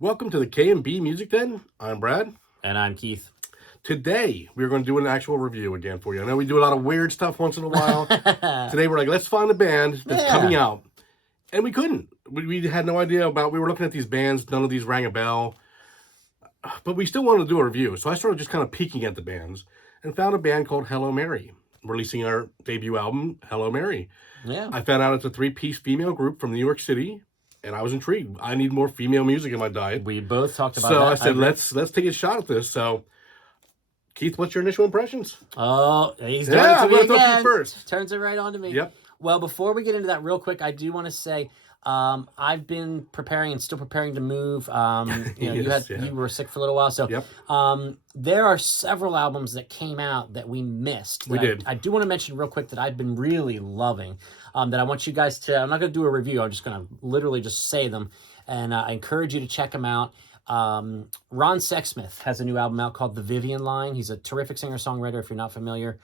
Welcome to the K&B Music Den. I'm Brad. And I'm Keith. Today, we're going to do an actual review again for you. I know we do a lot of weird stuff once in a while. Today, we're like, let's find a band that's coming out. And we couldn't. We had no idea about, we were looking at these bands. None of these rang a bell. But we still wanted to do a review. So I started just kind of peeking at the bands and found a band called Hello Mary, releasing our debut album, Hello Mary. Yeah. I found out it's a 3-piece female group from New York City. And I was intrigued. I need more female music in my diet. We both talked about that. So I said, let's take a shot at this. So, Keith, what's your initial impressions? Oh, he's doing it to me again. First. Turns it right on to me. Yep. Well, before we get into that real quick, I do want to say I've been preparing and still preparing to move. You were sick for a little while. So there are several albums that came out that we missed. We did. I do want to mention real quick that I've been really loving. That I want you guys to, I'm not going to do a review. I'm just going to literally just say them. And I encourage you to check them out. Ron Sexsmith has a new album out called The Vivian Line. He's a terrific singer-songwriter if you're not familiar.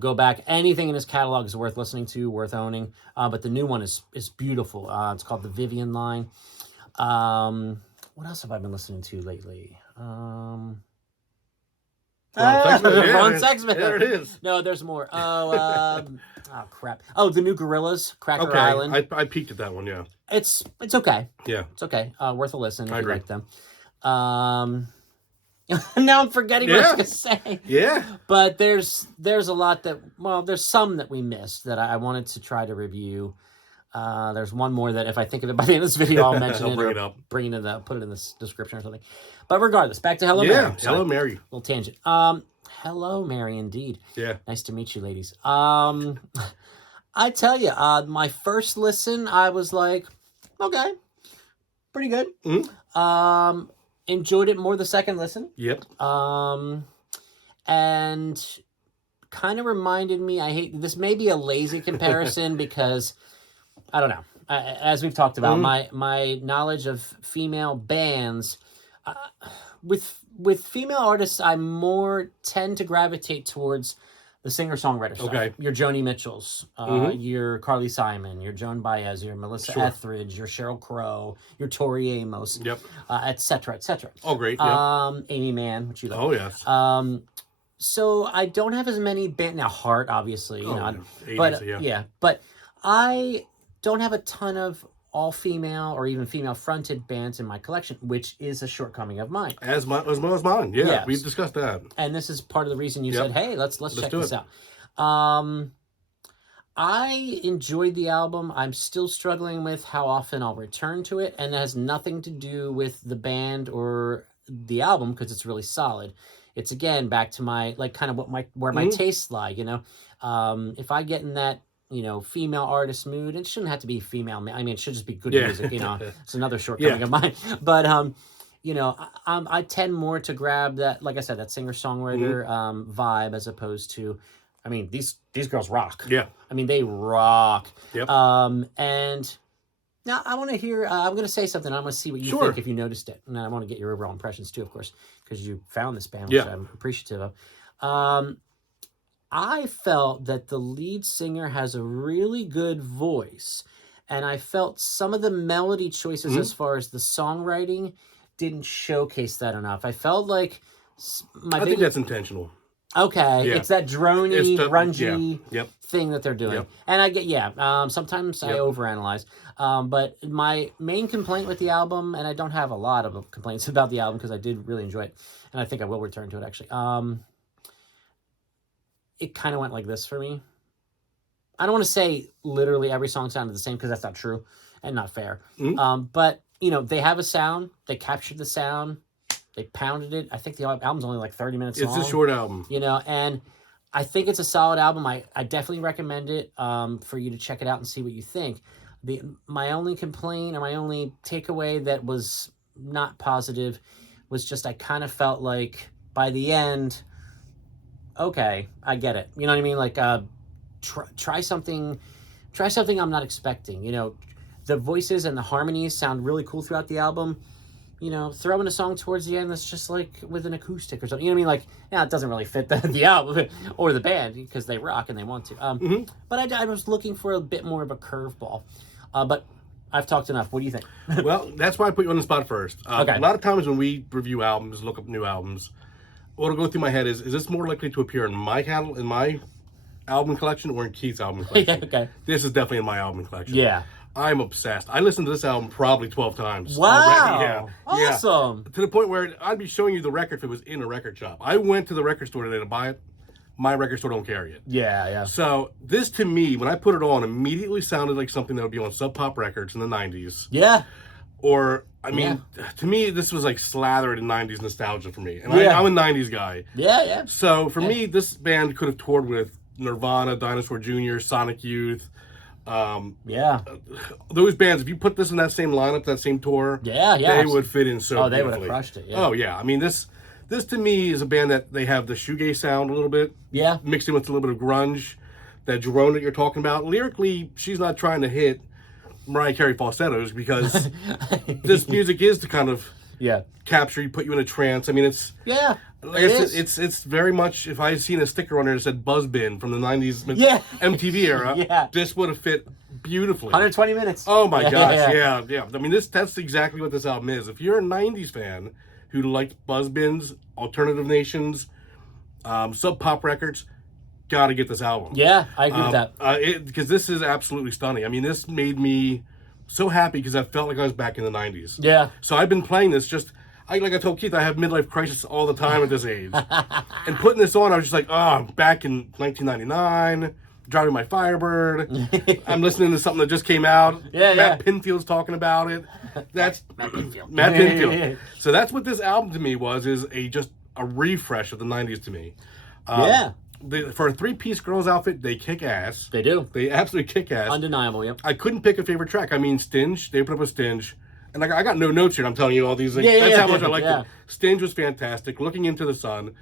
Go back. Anything in his catalog is worth listening to, worth owning. But the new one is beautiful. It's called The Vivian Line. What else have I been listening to lately? Ron Sexsmith. There it is. No, there's more. Oh, crap. Oh, the new Gorillaz, Cracker Island. I peeked at that one, yeah. It's okay. Yeah. It's okay. Worth a listen if you agree. like them. Now I'm forgetting what I was going to say. Yeah. But there's a lot that, there's some that we missed that I wanted to try to review. There's one more that if I think of it by the end of this video, I'll mention I'll it. bring it up. Put it in the description or something. But regardless, back to Hello Mary. Yeah, Hello Mary. Little tangent. Hello Mary, indeed. Yeah. Nice to meet you, ladies. I tell you, my first listen, I was like, okay, pretty good. Mm-hmm. Enjoyed it more the second listen. Yep. And kind of reminded me, this may be a lazy comparison because, I don't know, as we've talked about, my knowledge of female bands, with female artists, I more tend to gravitate towards the singer-songwriter stuff. Okay. Your Joni Mitchells, your Carly Simon, your Joan Baez, your Melissa Etheridge, your Sheryl Crow, your Tori Amos, et cetera, et cetera. Oh, great. Yep. Amy Mann, which you like. Oh, yes. So I don't have as many bands now. Heart, obviously, but I don't have a ton of all-female or even female-fronted bands in my collection, which is a shortcoming of mine. As well as mine. Yeah, yes. We've discussed that. And this is part of the reason you said, hey, let's check this out. I enjoyed the album. I'm still struggling with how often I'll return to it, and it has nothing to do with the band or the album because it's really solid. It's again back to my kind of where my tastes lie. If I get in that female artist mood, it shouldn't have to be female. I mean, it should just be good music. It's another shortcoming of mine. But I tend more to grab that, like I said, that singer-songwriter vibe as opposed to. I mean, these girls rock. Yeah. I mean, they rock. Yep. And now I want to hear. I'm going to say something. I'm going to see what you think if you noticed it, and I want to get your overall impressions too, of course, because you found this band, which I'm appreciative of. I felt that the lead singer has a really good voice, and I felt some of the melody choices as far as the songwriting didn't showcase that enough. I felt like I think that's intentional. Okay, it's that drony, grungy thing that they're doing. Yep. And I get, sometimes I overanalyze. But my main complaint with the album, and I don't have a lot of complaints about the album because I did really enjoy it, and I think I will return to it actually. It kind of went like this for me. I don't want to say literally every song sounded the same because that's not true and not fair. But, they have a sound. They captured the sound. They pounded it. I think the album's only like 30 minutes long. It's a short album. And I think it's a solid album. I definitely recommend it for you to check it out and see what you think. My only complaint or my only takeaway that was not positive was just I kind of felt like by the end, okay, I get it. You know what I mean? Like, try something I'm not expecting. The voices and the harmonies sound really cool throughout the album. Throw in a song towards the end that's just like with an acoustic or something. You know what I mean? Like, it doesn't really fit the album or the band because they rock and they want to. But I was looking for a bit more of a curveball. But I've talked enough. What do you think? Well, that's why I put you on the spot first. Okay. A lot of times when we review albums, look up new albums, what'll go through my head is this more likely to appear in my album collection or in Keith's album collection? Okay. This is definitely in my album collection. Yeah. I'm obsessed. I listened to this album probably 12 times. Wow. Already. Yeah. Awesome. Yeah. To the point where I'd be showing you the record if it was in a record shop. I went to the record store today to buy it. My record store don't carry it. Yeah. So this, to me, when I put it on, immediately sounded like something that would be on Sub Pop Records in the 90s. Yeah. Or, I mean, to me, this was like slathered in 90s nostalgia for me. And Yeah. I'm a 90s guy. Yeah. So for me, this band could have toured with Nirvana, Dinosaur Jr., Sonic Youth. Those bands, if you put this in that same lineup, that same tour, they would fit in so beautifully. They would have crushed it. Yeah. Oh, yeah. I mean, this to me is a band that they have the shoegaze sound a little bit. Yeah. Mixed in with a little bit of grunge. That Jerome that you're talking about. Lyrically, she's not trying to hit Mariah Carey falsettos because this music is to kind of capture you, put you in a trance. I mean, it's it's very much, if I had seen a sticker on there that said Buzz Bin from the 90s MTV era, this would have fit beautifully. 120 minutes. Oh my gosh, yeah. I mean, that's exactly what this album is. If you're a 90s fan who liked Buzz Bins, Alternative Nations, Sub Pop Records, gotta get this album. Yeah, I agree with that. Because this is absolutely stunning. I mean, this made me so happy because I felt like I was back in the 90s. Yeah. So I've been playing this like I told Keith, I have midlife crisis all the time at this age. And putting this on, I was just like, oh, I'm back in 1999, driving my Firebird. I'm listening to something that just came out. Matt Pinfield's talking about it. That's Matt Pinfield. So that's what this album to me is just a refresh of the 90s to me. For a three-piece girls outfit, they kick ass. They do. They absolutely kick ass. Undeniable, yep. I couldn't pick a favorite track. I mean, Stinge. They put up a Stinge. And I got no notes here. I'm telling you all these things. That's how much I liked it. Stinge was fantastic. Looking into the Sun.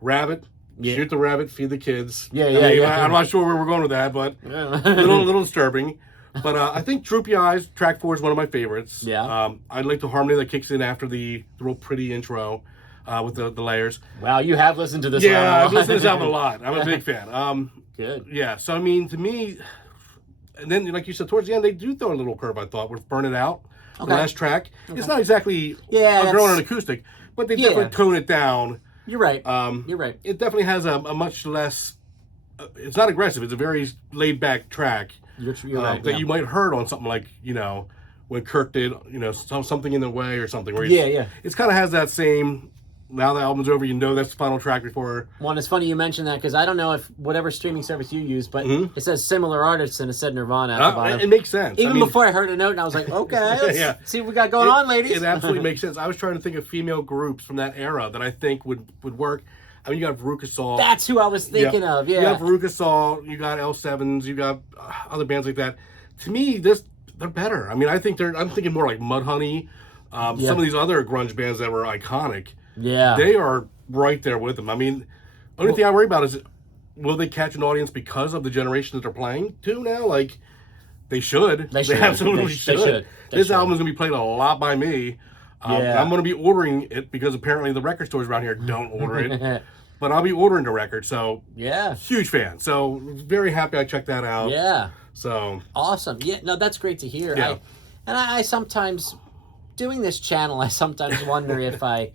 Rabbit. Shoot the rabbit, feed the kids. I'm not sure where we're going with that, but little disturbing. But I think Droopy Eyes, track 4, is one of my favorites. Yeah. I like the harmony that kicks in after the real pretty intro. With the layers. Wow, you have listened to this album. Yeah, I've listened to this album a lot. I'm a big fan. Good. Yeah, so I mean, to me, and then like you said, towards the end, they do throw a little curve, I thought, with Burn It Out, the last track. It's not exactly a girl on an acoustic, but they definitely tone it down. You're right. You're right. It definitely has a much less, it's not aggressive, it's a very laid-back track. You're right. That you might heard on something like, when Kirk did, Something in the Way or something. Where it kind of has that same... Now the album's over, that's the final track before. Well, it's funny you mentioned that because I don't know if whatever streaming service you use, but it says similar artists and it said Nirvana at the bottom. It makes sense. Even before I heard a note, and I was like, okay, let's see what we got going on, ladies. It absolutely makes sense. I was trying to think of female groups from that era that I think would work. I mean, you got Veruca Salt. That's who I was thinking of, You got Veruca Salt, you got L7s, you got other bands like that. To me, they're better. I mean, I'm thinking more like Mudhoney, some of these other grunge bands that were iconic. Yeah. They are right there with them. I mean, only thing I worry about is, will they catch an audience because of the generation that they're playing to now? Like, they should. They absolutely should. This album is going to be played a lot by me. I'm going to be ordering it because apparently the record stores around here don't order it. But I'll be ordering the record, so huge fan. So very happy I checked that out. Yeah. So awesome. Yeah, no, that's great to hear. Yeah. I sometimes, doing this channel, I sometimes wonder if I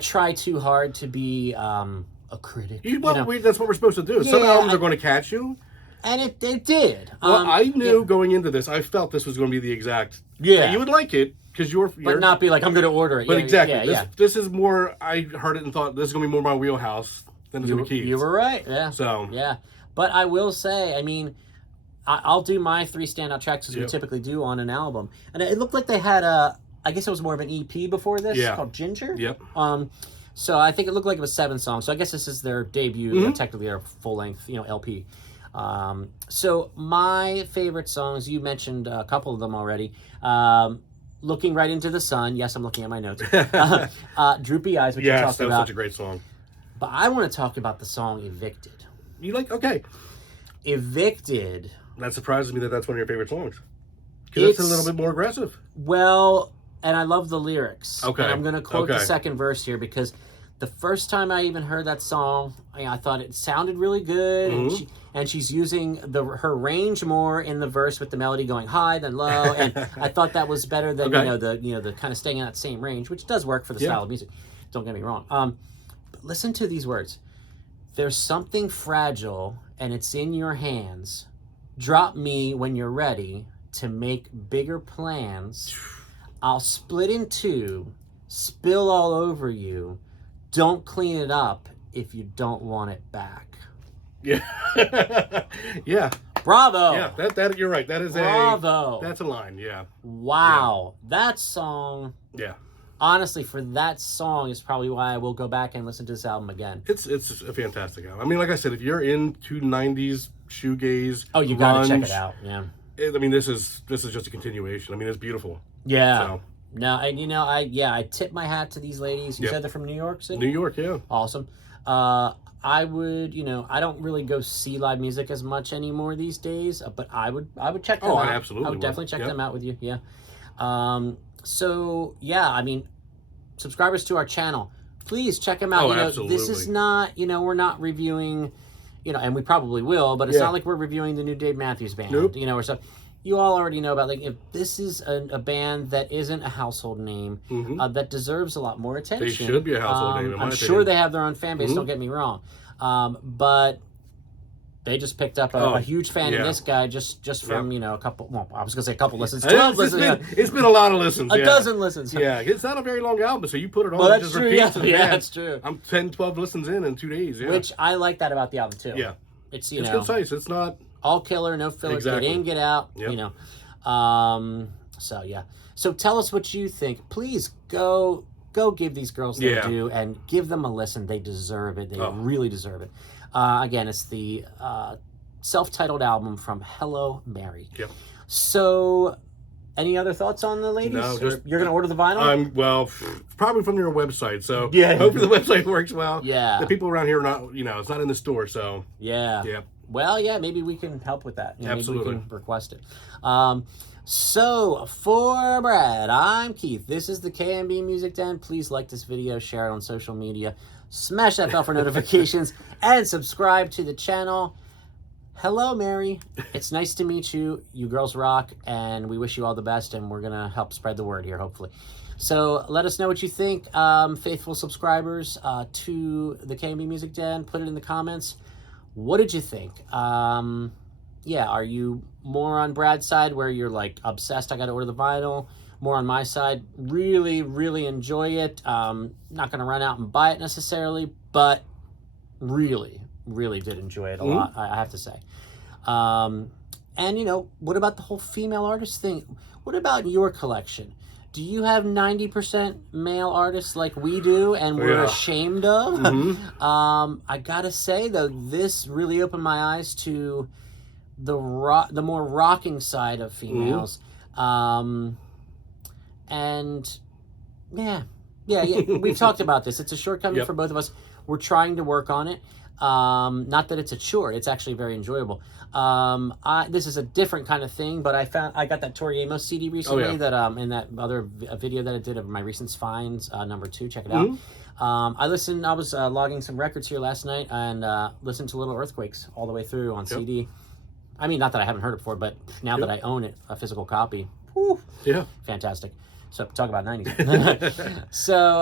try too hard to be a critic. That's what we're supposed to do. Some albums are going to catch you. And it did. Well, I knew going into this, I felt this was going to be the exact... you would like it, because you're... But not be like, I'm going to order it. But exactly. This is more... I heard it and thought, this is going to be more my wheelhouse than it's going to be Keith's. You were right, yeah. So... Yeah. But I will say, I mean, I'll do my 3 standout tracks as we typically do on an album. And it looked like they had I guess it was more of an EP before this called Ginger. Yep. So I think it looked like it was 7 songs. So I guess this is their debut, technically their full-length, LP. So my favorite songs, you mentioned a couple of them already. Looking Right Into the Sun. Yes, I'm looking at my notes. Droopy Eyes, which you talked about. Yes, that was such a great song. But I want to talk about the song Evicted. Okay. Evicted. That surprises me that that's one of your favorite songs. Because it's a little bit more aggressive. Well, and I love the lyrics. Okay. And I'm going to quote the second verse here because the first time I even heard that song, I thought it sounded really good, and she's using her range more in the verse with the melody going high than low, and I thought that was better than the kind of staying in that same range, which does work for the style of music. Don't get me wrong. But listen to these words. There's something fragile, and it's in your hands. Drop me when you're ready to make bigger plans. I'll split in two, spill all over you. Don't clean it up if you don't want it back. Yeah. Yeah. Bravo. Yeah, that you're right. That is Bravo. That's a line, yeah. Wow. Yeah. That song. Yeah. Honestly, for that song is probably why I will go back and listen to this album again. It's a fantastic album. I mean, like I said, if you're into 90s shoegaze, oh, you got to check it out. Yeah. I mean, this is just a continuation. I mean, it's beautiful. Yeah. So. No, and I tip my hat to these ladies. You said they're from New York City? New York, yeah. Awesome. I would, I don't really go see live music as much anymore these days, but I would check them out. I absolutely I would definitely check them out with you. Yeah. So yeah, I mean, subscribers to our channel, please check them out. Absolutely. This is not, we're not reviewing, and we probably will, but it's not like we're reviewing the new Dave Matthews Band, or stuff. You all already know about, if this is a band that isn't a household name, that deserves a lot more attention. They should be a household name, in my I'm opinion. sure they have their own fan base, don't get me wrong. But they just picked up a huge fan in this guy just from, a couple, well, I was going to say a couple listens. 12 listens. It's been a lot of listens. A dozen listens. Yeah, it's not a very long album, so you put it on and and just just repeat. repeats. Yeah, that's true. I'm 10, 12 listens in 2 days. Yeah. Which I like that about the album, too. Yeah. It's, it's concise. It's not... all killer, no filler, exactly. Get in, get out, So, yeah. So tell us what you think. Please go give these girls their due and give them a listen. They deserve it. They really deserve it. Again, it's the self-titled album from Hello Mary. Yep. So, any other thoughts on the ladies? No, just you're going to order the vinyl? Probably from your website. So yeah, hopefully the website works well. Yeah. The people around here are not, it's not in the store. So yeah. Well, yeah, maybe we can help with that. Absolutely. Maybe we can request it. So, for Brad, I'm Keith. This is the KMB Music Den. Please like this video, share it on social media, smash that bell for notifications, and subscribe to the channel. Hello, Mary. It's nice to meet you. You girls rock, and we wish you all the best, and we're going to help spread the word here, hopefully. So, let us know what you think, faithful subscribers to the KMB Music Den. Put it in the comments. What did you think? Are you more on Brad's side where you're like obsessed, I got to order the vinyl? More on my side, really, really enjoy it. Not going to run out and buy it necessarily, but really, really did enjoy it a lot, I have to say. And, what about the whole female artist thing? What about your collection? Do you have 90% male artists like we do and we're ashamed of? I got to say, though, this really opened my eyes to the more rocking side of females. And we've talked about this. It's a shortcoming for both of us. We're trying to work on it. Not that it's a chore, it's actually very enjoyable. This is a different kind of thing, but I got that Tori Amos CD recently that in that other video that I did of my recent finds, number 2. Check it out. I was logging some records here last night and listened to Little Earthquakes all the way through on CD. I mean, not that I haven't heard it before, but now that I own it, a physical copy, fantastic. So talk about 90s. So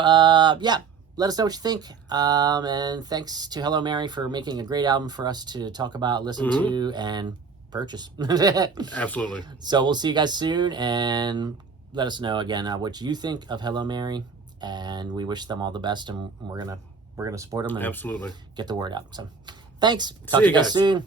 let us know what you think. And thanks to Hello Mary for making a great album for us to talk about, listen to, and purchase. Absolutely. So we'll see you guys soon, and let us know again what you think of Hello Mary. And we wish them all the best, and we're gonna support them and absolutely get the word out. So thanks. Talk to you guys soon.